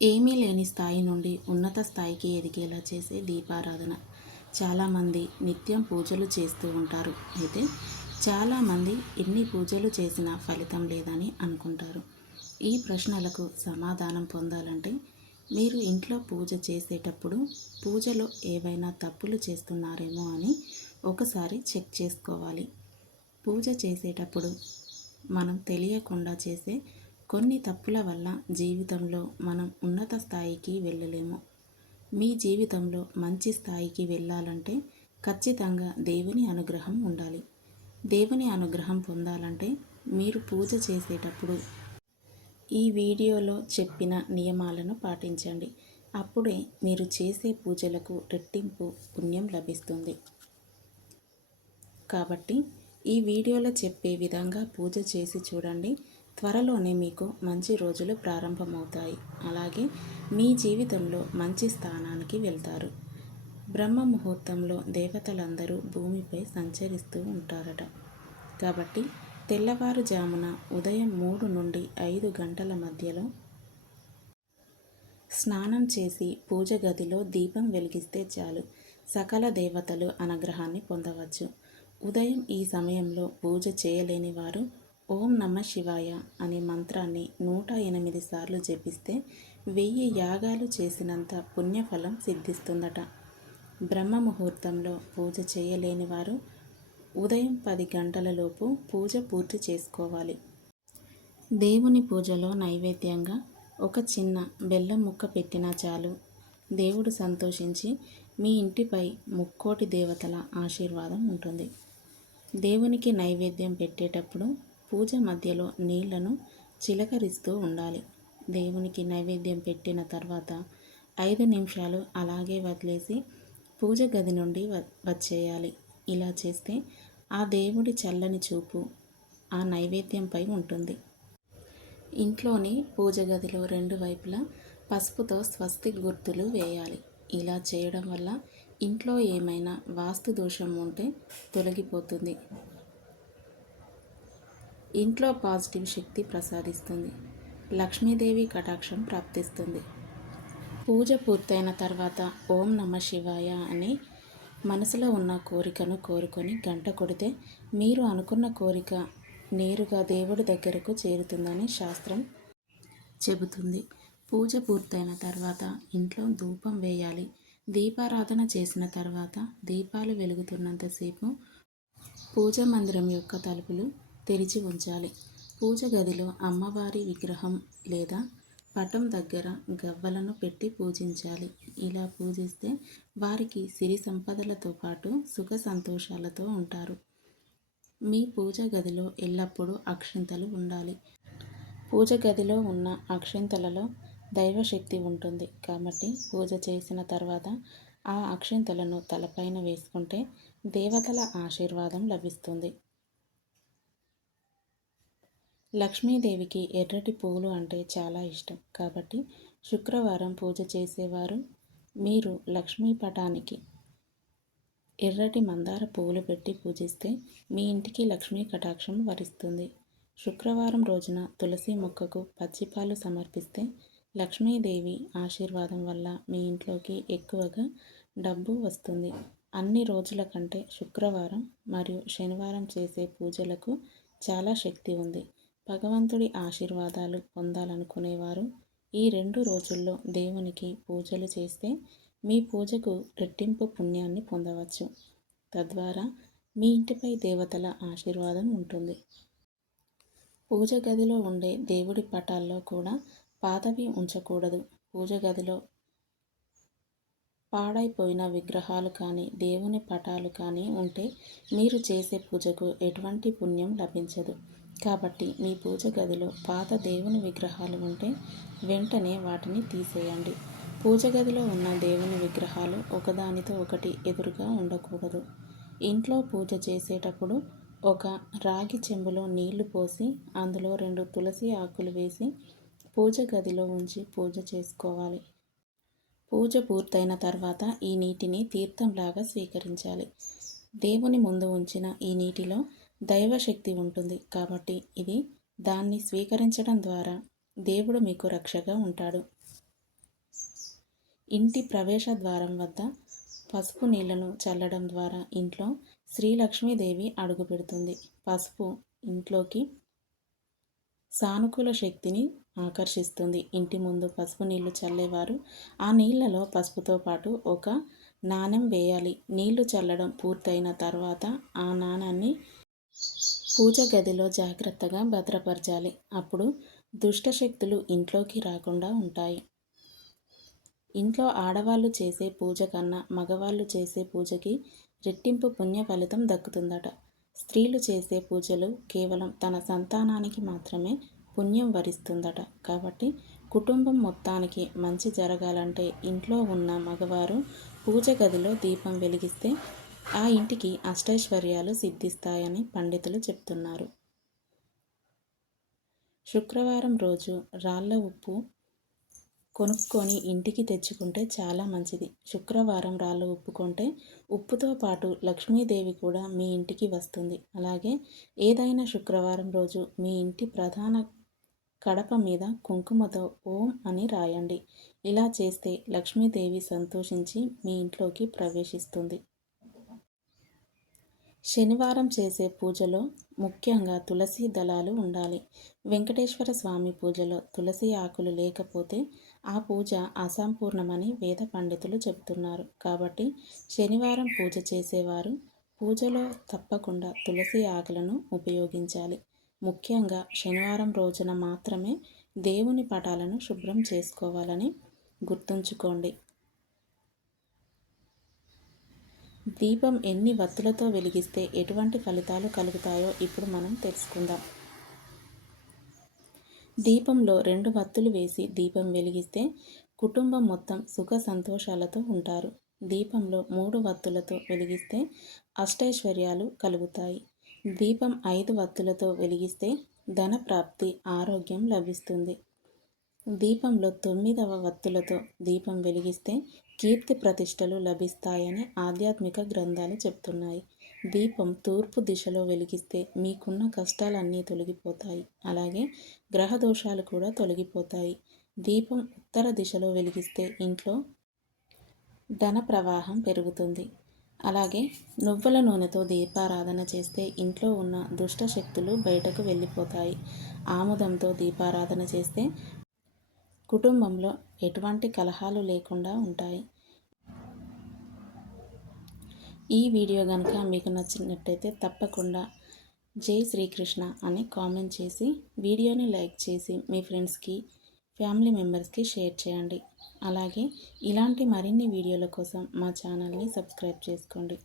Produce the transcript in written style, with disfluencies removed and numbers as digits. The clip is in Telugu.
ఏమీ లేని స్థాయి నుండి ఉన్నత స్థాయికి ఎదిగేలా చేసే దీపారాధన. చాలామంది నిత్యం పూజలు చేస్తూ ఉంటారు. అయితే చాలామంది ఎన్ని పూజలు చేసినా ఫలితం లేదని అనుకుంటారు. ఈ ప్రశ్నలకు సమాధానం పొందాలంటే మీరు ఇంట్లో పూజ చేసేటప్పుడు పూజలో ఏవైనా తప్పులు చేస్తున్నారేమో అని ఒకసారి చెక్ చేసుకోవాలి. పూజ చేసేటప్పుడు మనం తెలియకుండా చేసే కొన్ని తప్పుల వల్ల జీవితంలో మనం ఉన్నత స్థాయికి వెళ్ళలేము. మీ జీవితంలో మంచి స్థాయికి వెళ్ళాలంటే ఖచ్చితంగా దేవుని అనుగ్రహం ఉండాలి. దేవుని అనుగ్రహం పొందాలంటే మీరు పూజ చేసేటప్పుడు ఈ వీడియోలో చెప్పిన నియమాలను పాటించండి. అప్పుడే మీరు చేసే పూజలకు రెట్టింపు పుణ్యం లభిస్తుంది. కాబట్టి ఈ వీడియోలో చెప్పే విధంగా పూజ చేసి చూడండి. త్వరలోనే మీకు మంచి రోజులు ప్రారంభమవుతాయి. అలాగే మీ జీవితంలో మంచి స్థానానికి వెళ్తారు. బ్రహ్మ ముహూర్తంలో దేవతలందరూ భూమిపై సంచరిస్తూ ఉంటారట. కాబట్టి తెల్లవారుజామున ఉదయం 3 నుండి 5 గంటల మధ్యలో స్నానం చేసి పూజ గదిలో దీపం వెలిగిస్తే చాలు, సకల దేవతలు అనుగ్రహాన్ని పొందవచ్చు. ఉదయం ఈ సమయంలో పూజ చేయలేని వారు ఓం నమ శివాయ అనే మంత్రాన్ని 108 సార్లు జపిస్తే 1000 యాగాలు చేసినంత పుణ్యఫలం సిద్ధిస్తుందట. బ్రహ్మ ముహూర్తంలో పూజ చేయలేని వారు ఉదయం 10 గంటలలోపు పూజ పూర్తి చేసుకోవాలి. దేవుని పూజలో నైవేద్యంగా ఒక చిన్న బెల్లం ముక్క పెట్టినా చాలు. దేవుడు సంతోషించి మీ ఇంటిపై ముక్కోటి దేవతల ఆశీర్వాదం ఉంటుంది. దేవునికి నైవేద్యం పెట్టేటప్పుడు పూజ మధ్యలో నీళ్లను చిలకరిస్తూ ఉండాలి. దేవునికి నైవేద్యం పెట్టిన తర్వాత 5 నిమిషాలు అలాగే వదిలేసి పూజ గది నుండి వచ్చేయాలి. ఇలా చేస్తే ఆ దేవుడి చల్లని చూపు ఆ నైవేద్యంపై ఉంటుంది. ఇంట్లోని పూజ గదిలో 2 వైపులా పసుపుతో స్వస్తిక్ గుర్తులు వేయాలి. ఇలా చేయడం వల్ల ఇంట్లో ఏమైనా వాస్తు దోషం ఉంటే తొలగిపోతుంది. ఇంట్లో పాజిటివ్ శక్తి ప్రసాదిస్తుంది. లక్ష్మీదేవి కటాక్షం ప్రాప్తిస్తుంది. పూజ పూర్తయిన తర్వాత ఓం నమ శివాయ అని మనసులో ఉన్న కోరికను కోరుకొని గంట కొడితే మీరు అనుకున్న కోరిక నేరుగా దేవుడి దగ్గరకు చేరుతుందని శాస్త్రం చెబుతుంది. పూజ పూర్తయిన తర్వాత ఇంట్లో ధూపం వేయాలి. దీపారాధన చేసిన తర్వాత దీపాలు వెలుగుతున్నంతసేపు పూజ మందిరం యొక్క తలుపులు తెరిచి ఉంచాలి. పూజ గదిలో అమ్మవారి విగ్రహం లేదా పటం దగ్గర గవ్వలను పెట్టి పూజించాలి. ఇలా పూజిస్తే వారికి సిరి సంపదలతో పాటు సుఖ సంతోషాలతో ఉంటారు. మీ పూజ గదిలో ఎల్లప్పుడూ అక్షింతలు ఉండాలి. పూజ గదిలో ఉన్న అక్షింతలలో దైవశక్తి ఉంటుంది. కాబట్టి పూజ చేసిన తర్వాత ఆ అక్షింతలను తలపైన వేసుకుంటే దేవతల ఆశీర్వాదం లభిస్తుంది. లక్ష్మీదేవికి ఎర్రటి పువ్వులు అంటే చాలా ఇష్టం. కాబట్టి శుక్రవారం పూజ చేసేవారు మీరు లక్ష్మీ పటానికి ఎర్రటి మందార పువ్వులు పెట్టి పూజిస్తే మీ ఇంటికి లక్ష్మీ కటాక్షం వరిస్తుంది. శుక్రవారం రోజున తులసి మొక్కకు పచ్చిపాలు సమర్పిస్తే లక్ష్మీదేవి ఆశీర్వాదం వల్ల మీ ఇంట్లోకి ఎక్కువగా డబ్బు వస్తుంది. అన్ని రోజుల కంటే శుక్రవారం మరియు శనివారం చేసే పూజలకు చాలా శక్తి ఉంది. భగవంతుడి ఆశీర్వాదాలు పొందాలనుకునేవారు ఈ 2 రోజుల్లో దేవునికి పూజలు చేస్తే మీ పూజకు రెట్టింపు పుణ్యాన్ని పొందవచ్చు. తద్వారా మీ ఇంటిపై దేవతల ఆశీర్వాదం ఉంటుంది. పూజ గదిలో ఉండే దేవుడి పటాల్లో కూడా పాతవి ఉంచకూడదు. పూజ గదిలో పాడైపోయిన విగ్రహాలు కానీ దేవుని పటాలు కానీ ఉంటే మీరు చేసే పూజకు ఎటువంటి పుణ్యం లభించదు. కాబట్టి మీ పూజ గదిలో పాత దేవుని విగ్రహాలు ఉంటే వెంటనే వాటిని తీసేయండి. పూజ గదిలో ఉన్న దేవుని విగ్రహాలు ఒకదానితో ఒకటి ఎదురుగా ఉండకూడదు. ఇంట్లో పూజ చేసేటప్పుడు ఒక రాగి చెంబులో నీళ్లు పోసి అందులో 2 తులసి ఆకులు వేసి పూజ గదిలో ఉంచి పూజ చేసుకోవాలి. పూజ పూర్తయిన తర్వాత ఈ నీటిని తీర్థంలాగా స్వీకరించాలి. దేవుని ముందు ఉంచిన ఈ నీటిలో దైవశక్తి ఉంటుంది. కాబట్టి దాన్ని స్వీకరించడం ద్వారా దేవుడు మీకు రక్షగా ఉంటాడు. ఇంటి ప్రవేశ ద్వారం వద్ద పసుపు నీళ్లను చల్లడం ద్వారా ఇంట్లో శ్రీలక్ష్మీదేవి అడుగుపెడుతుంది. పసుపు ఇంట్లోకి సానుకూల శక్తిని ఆకర్షిస్తుంది. ఇంటి ముందు పసుపు నీళ్లు చల్లేవారు ఆ నీళ్లలో పసుపుతో పాటు ఒక నాణెం వేయాలి. నీళ్లు చల్లడం పూర్తయిన తర్వాత ఆ నాణాన్ని పూజ గదిలో జాగ్రత్తగా భద్రపరచాలి. అప్పుడు దుష్టశక్తులు ఇంట్లోకి రాకుండా ఉంటాయి. ఇంట్లో ఆడవాళ్ళు చేసే పూజ కన్నా మగవాళ్ళు చేసే పూజకి రెట్టింపు పుణ్య ఫలితం దక్కుతుందట. స్త్రీలు చేసే పూజలు కేవలం తన సంతానానికి మాత్రమే పుణ్యం వరిస్తుందట. కాబట్టి కుటుంబం మొత్తానికి మంచి జరగాలంటే ఇంట్లో ఉన్న మగవారు పూజ గదిలో దీపం వెలిగిస్తే ఆ ఇంటికి అష్టైశ్వర్యాలు సిద్ధిస్తాయని పండితులు చెప్తున్నారు. శుక్రవారం రోజు రాళ్ళ ఉప్పు కొనుక్కొని ఇంటికి తెచ్చుకుంటే చాలా మంచిది. శుక్రవారం రాళ్ళ ఉప్పు కొంటే ఉప్పుతో పాటు లక్ష్మీదేవి కూడా మీ ఇంటికి వస్తుంది. అలాగే ఏదైనా శుక్రవారం రోజు మీ ఇంటి ప్రధాన కడప మీద కుంకుమతో ఓం అని రాయండి. ఇలా చేస్తే లక్ష్మీదేవి సంతోషించి మీ ఇంట్లోకి ప్రవేశిస్తుంది. శనివారం చేసే పూజలో ముఖ్యంగా తులసి దళాలు ఉండాలి. వెంకటేశ్వర స్వామి పూజలో తులసి ఆకులు లేకపోతే ఆ పూజ అసంపూర్ణమని వేద పండితులు చెబుతున్నారు. కాబట్టి శనివారం పూజ చేసేవారు పూజలో తప్పకుండా తులసి ఆకులను ఉపయోగించాలి. ముఖ్యంగా శనివారం రోజున మాత్రమే దేవుని పటాలను శుభ్రం చేసుకోవాలని గుర్తుంచుకోండి. దీపం ఎన్ని వత్తులతో వెలిగిస్తే ఎటువంటి ఫలితాలు కలుగుతాయో ఇప్పుడు మనం తెలుసుకుందాం. దీపంలో 2 వత్తులు వేసి దీపం వెలిగిస్తే కుటుంబం మొత్తం సుఖ సంతోషాలతో ఉంటారు. దీపంలో 3 వత్తులతో వెలిగిస్తే అష్టైశ్వర్యాలు కలుగుతాయి. దీపం 5 వత్తులతో వెలిగిస్తే ధన ప్రాప్తి, ఆరోగ్యం లభిస్తుంది. దీపంలో 9వ వత్తులతో దీపం వెలిగిస్తే కీర్తి ప్రతిష్టలు లభిస్తాయని ఆధ్యాత్మిక గ్రంథాలు చెప్తున్నాయి. దీపం తూర్పు దిశలో వెలిగిస్తే మీకున్న కష్టాలన్నీ తొలగిపోతాయి. అలాగే గ్రహ దోషాలు కూడా తొలగిపోతాయి. దీపం ఉత్తర దిశలో వెలిగిస్తే ఇంట్లో ధన ప్రవాహం పెరుగుతుంది. అలాగే నువ్వుల నూనెతో దీపారాధన చేస్తే ఇంట్లో ఉన్న దుష్ట శక్తులు బయటకు వెళ్ళిపోతాయి. ఆముదంతో దీపారాధన చేస్తే కుటుంబంలో ఎటువంటి కలహాలు లేకుండా ఉంటాయి. ఈ వీడియో కనుక మీకు నచ్చినట్టయితే తప్పకుండా జై శ్రీకృష్ణ అని కామెంట్ చేసి వీడియోని లైక్ చేసి మీ ఫ్రెండ్స్కి, ఫ్యామిలీ మెంబర్స్కి షేర్ చేయండి. అలాగే ఇలాంటి మరిన్ని వీడియోల కోసం మా ఛానల్ని సబ్స్క్రైబ్ చేసుకోండి.